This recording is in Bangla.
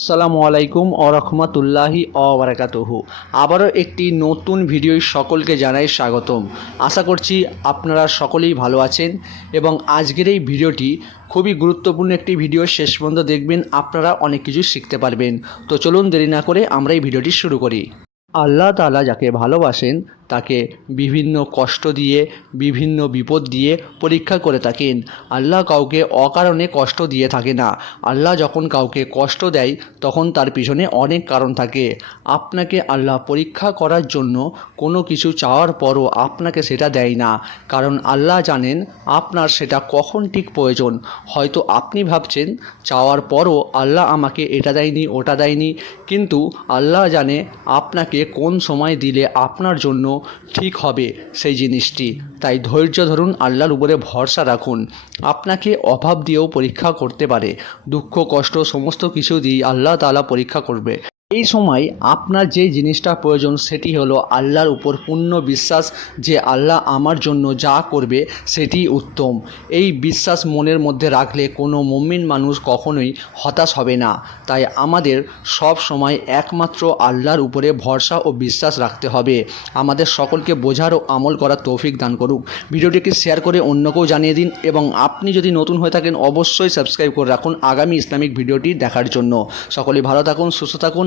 আসসালামু আলাইকুম আরহামতুল্লাহি অবরাকাতুহু আবারও একটি নতুন ভিডিও সকলকে জানাই স্বাগতম। আশা করছি আপনারা সকলেই ভালো আছেন এবং আজকের এই ভিডিওটি খুবই গুরুত্বপূর্ণ একটি ভিডিও। শেষ পর্যন্ত দেখবেন, আপনারা অনেক কিছু শিখতে পারবেন। তো চলুন দেরি না করে আমরা এই ভিডিওটি শুরু করি। আল্লাহ তাআলা যাকে ভালোবাসেন তাকে বিভিন্ন কষ্ট দিয়ে, বিভিন্ন বিপদ দিয়ে পরীক্ষা করে থাকেন। আল্লাহ কাউকে অকারণে কষ্ট দিয়ে থাকে না। আল্লাহ যখন কাউকে কষ্ট দেয়, তখন তার পিছনে অনেক কারণ থাকে। আপনাকে আল্লাহ পরীক্ষা করার জন্য কোনো কিছু চাওয়ার পরও আপনাকে সেটা দেয় না। কারণ আল্লাহ জানেন, আপনার সেটা কখন ঠিক প্রয়োজন। হয়তো আপনি ভাবছেন, চাওয়ার পরও আল্লাহ আমাকে এটা দেয়নি, ওটা দেয়নি। কিন্তু আল্লাহ জানে আপনাকে কোন সময় দিলে আপনার জন্য ঠিক হবে সেই জিনিসটি। তাই ধৈর্য ধরুন, আল্লাহর উপরে ভরসা রাখুন। আপনাকে অভাব দিয়েও পরীক্ষা করতে পারে। দুঃখ, কষ্ট, সমস্ত কিছু দিয়ে আল্লাহ তালা পরীক্ষা করবে। এই সময় আপনার যে জিনিসটা প্রয়োজন সেটি হলো আল্লাহর উপর পূর্ণ বিশ্বাস যে আল্লাহ আমার জন্য যা করবে সেটি উত্তম। এই বিশ্বাস মনের মধ্যে রাখলে কোনো মমিন মানুষ কখনোই হতাশ হবে না। তাই আমাদের সব সময় একমাত্র আল্লাহর উপরে ভরসা ও বিশ্বাস রাখতে হবে। আমাদের সকলকে বোঝার ও আমল করার তৌফিক দান করুক। ভিডিওটিকে শেয়ার করে অন্যকেও জানিয়ে দিন এবং আপনি যদি নতুন হয়ে থাকেন, অবশ্যই সাবস্ক্রাইব করে রাখুন আগামী ইসলামিক ভিডিওটি দেখার জন্য। সকলে ভালো থাকুন, সুস্থ থাকুন।